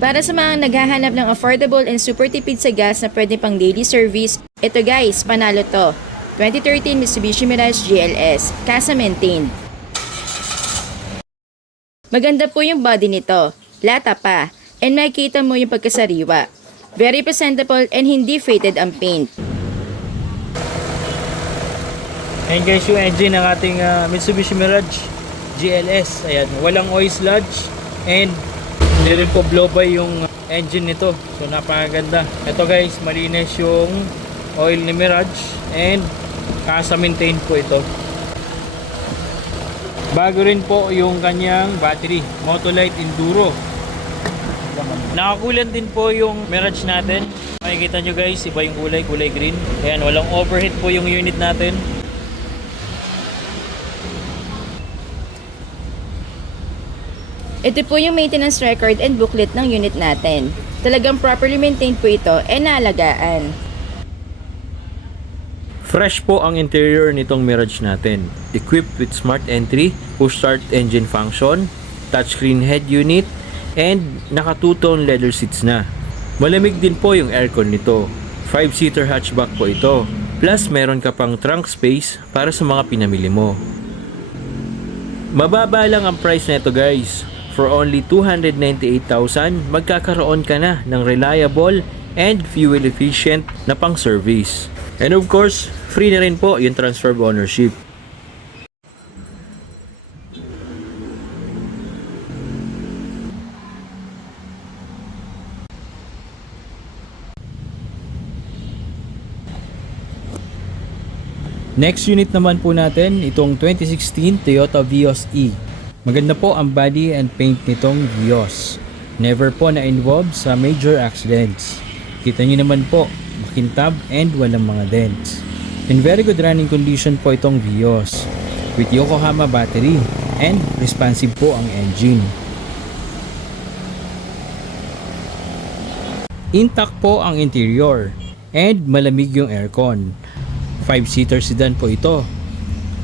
Para sa mga naghahanap ng affordable and super tipid sa gas na pwede pang daily service, ito guys, panalo to. 2013 Mitsubishi Mirage GLS, Casa maintained. Maganda po yung body nito, lata pa, and makikita mo yung pagkasariwa. Very presentable and hindi faded ang paint. Ayan guys yung engine ng ating Mitsubishi Mirage GLS. Ayan, walang oil sludge and hindi rin po blow by yung engine nito. So napakaganda. Ito guys, malinis yung oil ni Mirage and Casa maintained po ito. Bago rin po yung kanyang battery, Motolite Enduro. Nakakulan din po yung Mirage natin. Makikita nyo guys, iba yung kulay, kulay green. Ayan, walang overheat po yung unit natin. Ito po yung maintenance record and booklet ng unit natin. Talagang properly maintained po ito and naalagaan. Fresh po ang interior nitong Mirage natin. Equipped with smart entry, push start engine function, touchscreen head unit, and naka two-tone leather seats na. Malamig din po yung aircon nito. 5-seater hatchback po ito. Plus meron ka pang trunk space para sa mga pinamili mo. Mababa lang ang price nito guys. For only 298,000, magkakaroon ka na ng reliable and fuel efficient na pang service. And of course, free na rin po yung transfer of ownership. Next unit naman po natin, itong 2016 Toyota Vios E. Maganda po ang body and paint nitong Vios. Never po na-involved sa major accidents. Kita nyo naman po, makintab and walang mga dents. In very good running condition po itong Vios. With Yokohama battery and responsive po ang engine. Intact po ang interior and malamig yung aircon. 5-seater sedan po ito.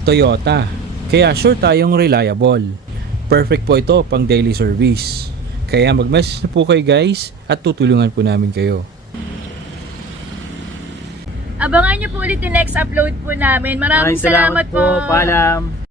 Toyota. Kaya sure tayong reliable. Perfect po ito pang daily service. Kaya mag-message na po kayo guys at tutulungan po namin kayo. Abangan niyo po ulit yung next upload po namin. Maraming salamat po. Paalam.